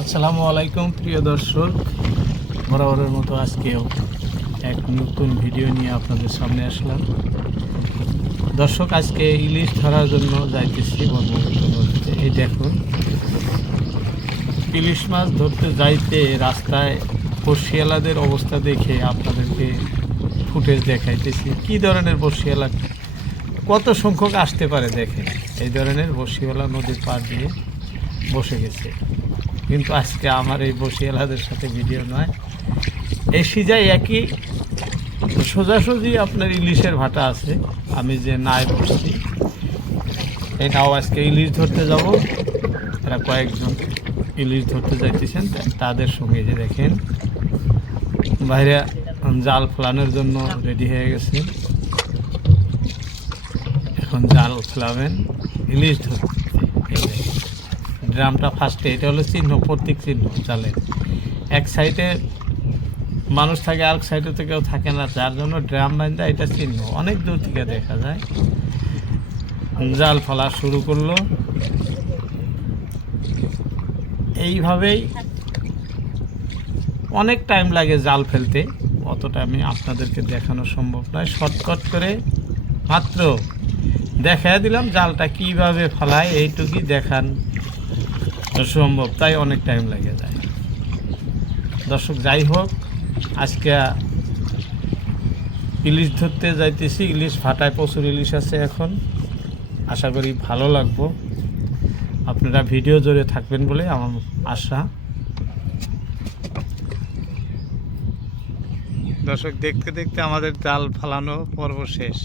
আসসালামু আলাইকুম প্রিয় দর্শক, বরাবরের মতো আজকেও এক নতুন ভিডিও নিয়ে আপনাদের সামনে আসলাম। দর্শক, আজকে ইলিশ ধরার জন্য যাইতেছি ব্রহ্মপুত্র নদীতে। এই দেখুন, ইলিশ মাছ ধরতে যাইতে রাস্তায় বর্ষিয়ালাদের অবস্থা দেখে আপনাদেরকে ফুটেজ দেখাইতেছি। কি ধরনের বর্ষিয়ালা, কত সংখ্যক আসতে পারে দেখেন। এই ধরনের বর্ষিওয়ালা নদীর পার দিয়ে বসে গেছে। কিন্তু আজকে আমার এই বসিয়ালাদের সাথে ভিডিও নয়, এই সিজায় একই সোজাসুজি আপনার ইলিশের ভাটা আছে। আমি যে নায় বসছি, এই নাও আজকে ইলিশ ধরতে যাব। এরা কয়েকজন ইলিশ ধরতে যাইতেছেন, তাদের সঙ্গে যে দেখেন বাইরে জাল ফেলানোর জন্য রেডি হয়ে গেছে। এখন জাল ফেলাবেন ইলিশ ধরতে। ড্রামটা ফার্স্টে, এটা হলো চিহ্ন, প্রতীক চিহ্ন জালের। এক সাইডে মানুষ থাকে, আর সাইডে তো কেউ থাকে না, যার জন্য ড্রাম বান্ধা এটা চিহ্ন, অনেক দূর থেকে দেখা যায়। জাল ফেলা শুরু করলো। এইভাবেই অনেক টাইম লাগে জাল ফেলতে, অতটা আমি আপনাদেরকে দেখানো সম্ভব নয়। শর্টকাট করে মাত্র দেখা দিলাম জালটা কিভাবে ফেলায়, এইটুকুই দেখান সম্ভব, তাই অনেক টাইম লাগে যায়। দর্শক, যাই হোক, আজকে ইলিশ ধরতে যাইতেছি। ইলিশ ভাটায় প্রচুর ইলিশ আছে এখন, আশা করি ভালো লাগবো। আপনারা ভিডিও জুড়ে থাকবেন বলে আমার আশা। দর্শক, দেখতে দেখতে আমাদের জাল ফালানো পর্ব শেষ।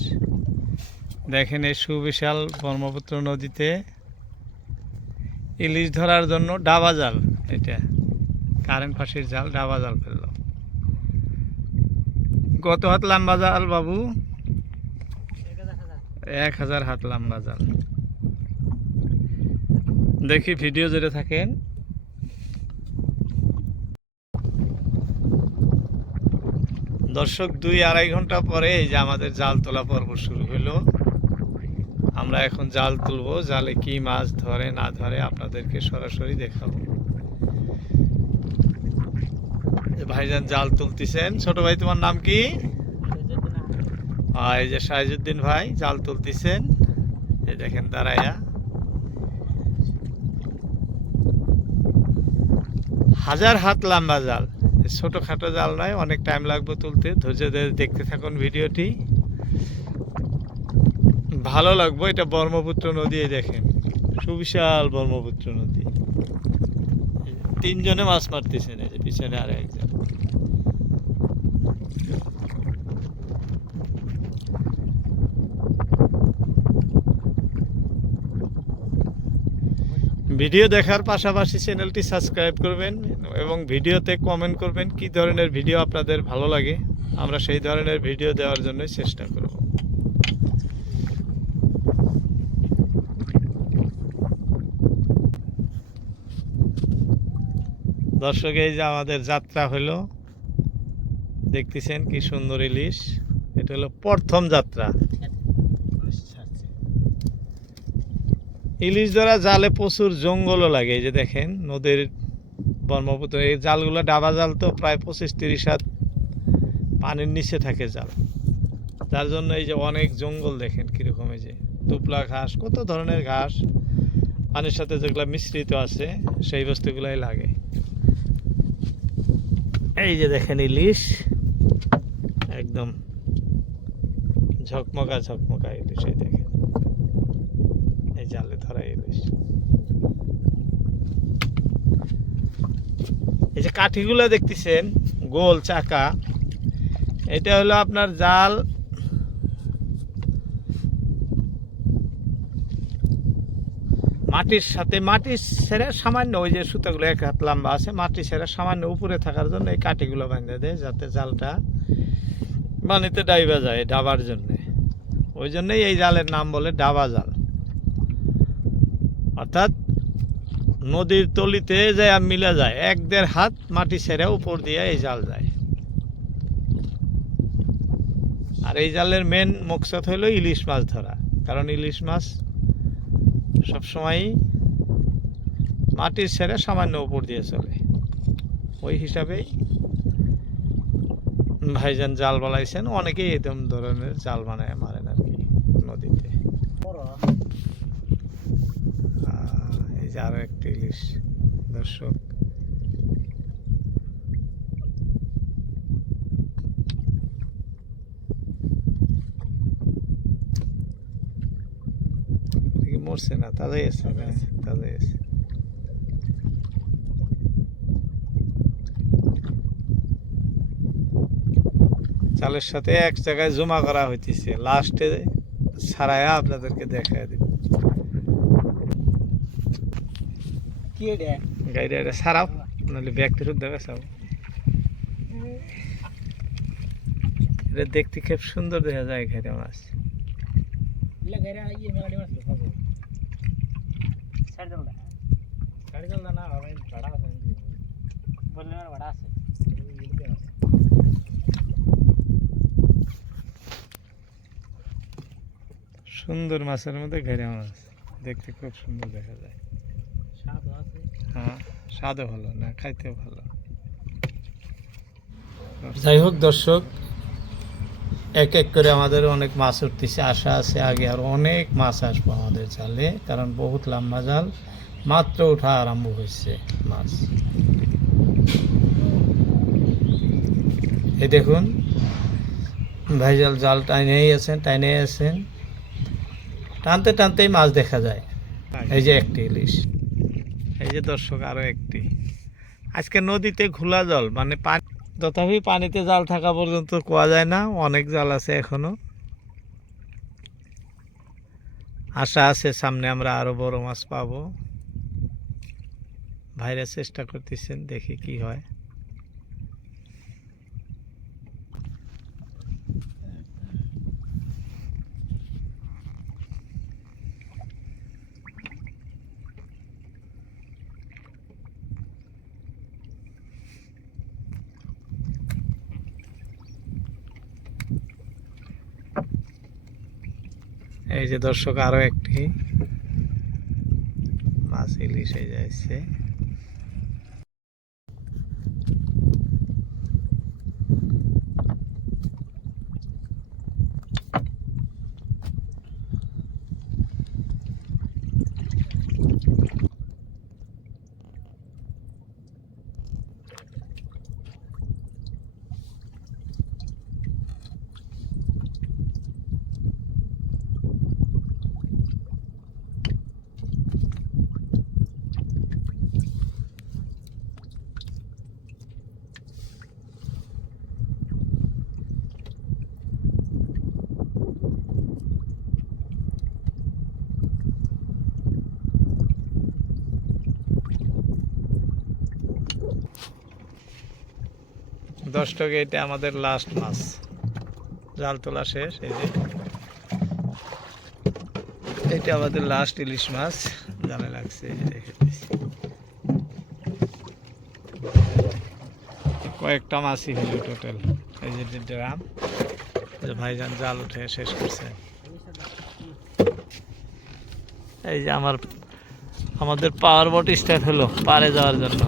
দেখেন, এই সুবিশাল ব্রহ্মপুত্র নদীতে ইলিশ ধরার জন্য ডাবা জাল, এটা কারেন্ট ফাঁসির জাল, ডাবা জাল ফেলল। কত হাত লম্বা জাল বাবু? 1000 হাত লম্বা জাল। দেখি ভিডিও জুড়ে থাকেন। দর্শক, 2-2.5 ঘন্টা পরে এই যে আমাদের জাল তোলা পর্ব শুরু হলো। আমরা এখন জাল তুলবো। জালে কি মাছ ধরে না ধরে আপনাদেরকে সরাসরি দেখাবো। ভাইজান জাল তুলতেছেন। ছোট ভাই, তোমার নাম কি? এই যে সাইজুদ্দিন ভাই জাল তুলতেছেন। এই দেখেন দাঁড়াইয়া, 1000 হাত লম্বা জাল। ছোটখাটো জাল নয়, অনেক টাইম লাগবে তুলতে। ধৈর্য ধরে দেখতে থাকুন ভিডিওটি, ভালো লাগবে। এটা ব্রহ্মপুত্র নদী, দেখেন সুবিশাল ব্রহ্মপুত্র নদী। 3 জনে মাছ মারতেছেন, এই যে পিছনে আর একজন। ভিডিও দেখার পাশাপাশি চ্যানেলটি সাবস্ক্রাইব করবেন এবং ভিডিওতে কমেন্ট করবেন কি ধরনের ভিডিও আপনাদের ভালো লাগে। আমরা সেই ধরনের ভিডিও দেওয়ার জন্য চেষ্টা করব। দর্শক, এই যে আমাদের যাত্রা হলো, দেখতেছেন কি সুন্দর ইলিশ। এটা হলো প্রথম যাত্রা। ইলিশ ধরা জালে প্রচুর জঙ্গলও লাগে। এই যে দেখেন নদীর ব্রহ্মপুত্র, এই জালগুলো ডাবা জাল তো প্রায় 25-30 হাত পানির নিচে থাকে জাল, যার জন্য এই যে অনেক জঙ্গল দেখেন কিরকম। এই যে দুবলা ঘাস, কত ধরনের ঘাস পানির সাথে যেগুলো মিশ্রিত আছে সেই বস্তুগুলাই লাগে। এই যে দেখেন ইলিশ, একদম ঝকমকা ঝকমকা ইলিশ। এই দেখেন, এই জালে ধরা ইলিশ। এই যে কাঠিগুলো দেখতেছেন গোল চাকা, এটা হলো আপনার জাল। মাটির সাথে মাটি ছেড়ে সামান্য, ওই যে সুতাগুলো 1 হাত লম্বা আছে, মাটি ছেড়ে সামান্য উপরে থাকার জন্য এই কাঠিগুলো বাঁধে দেয়, যাতে জালটা পানিতে ডাইবা যায় ডাবার জন্য। ওই জন্যই এই জালের নাম বলে ডাবা জাল। অর্থাৎ নদীর তলিতে যায় মিলে যায়, 1-1.5 হাত মাটি ছেড়ে উপর দিয়ে এই জাল যায়। আর এই জালের মেন মকসদ হলো ইলিশ মাছ ধরা, কারণ ইলিশ মাছ সবসময় মাটির ছেড়ে সামান্য উপর দিয়ে চলে। ওই হিসাবেই ভাইজান জাল বানাইছেন। অনেকেই এরকম ধরনের জাল বানায় মারেন আর কি নদীতে। এই যে আরো একটা ইলিশ দর্শক। মরছে না, তাজাই আছে, তাজাই আছে। চালের সাথে এক জায়গায় জমা করা হইতেছে, লাস্টে ছাড়াইয়া আপনাদেরকে দেখাই দেব। গাড়ি এটা ছাড়াও, নাহলে ব্যাগটি শুদ্ধ বেসাও। এটা দেখতে খুব সুন্দর দেখা যায় ঘেরা মাছ। সুন্দর মাছের মধ্যে ঘেরা মাছ দেখতে খুব সুন্দর দেখা যায়। হ্যাঁ, স্বাদও ভালো, না খাইতেও ভালো। যাই হোক দর্শক, এক এক করে আমাদের অনেক মাছ উঠতেছে, আশা আছে আগে আর অনেক মাছ আসবো আমাদের জালে, কারণ বহুত লম্বা জাল, মাত্র ওঠা আরম্ভ হয়েছে মাছ। এই দেখুন ভাইজাল জাল টাইনেই আছেন, টানতে টানতেই মাছ দেখা যায়। এই যে একটি ইলিশ, এই যে দর্শক আরো একটি। আজকে নদীতে খোলা জল, মানে পানি, তথাপি পানিতে জাল থাকা পর্যন্ত কোয়া যায় না, অনেক জাল আছে এখনো। আশা আছে সামনে আমরা আরো বড় মাছ পাবো। ভাইরা চেষ্টা করতেছেন, দেখি কি হয়। এই যে দর্শক আরো একটি মাছ ইলিশ হয়ে যাচ্ছে। দর্শক এটা আমাদের লাস্ট মাছ, জাল তোলা শেষ। এই যে এটা আমাদের লাস্ট ইলিশ মাছ জালে লাগছে, এই যে দেখে কয়েকটা মাছই হইল টোটাল। এই যে ড্রাম, ভাইজান জাল উঠে শেষ করছে। এই যে আমাদের পাওয়ার বোট স্টার্ট হলো পারে যাওয়ার জন্য।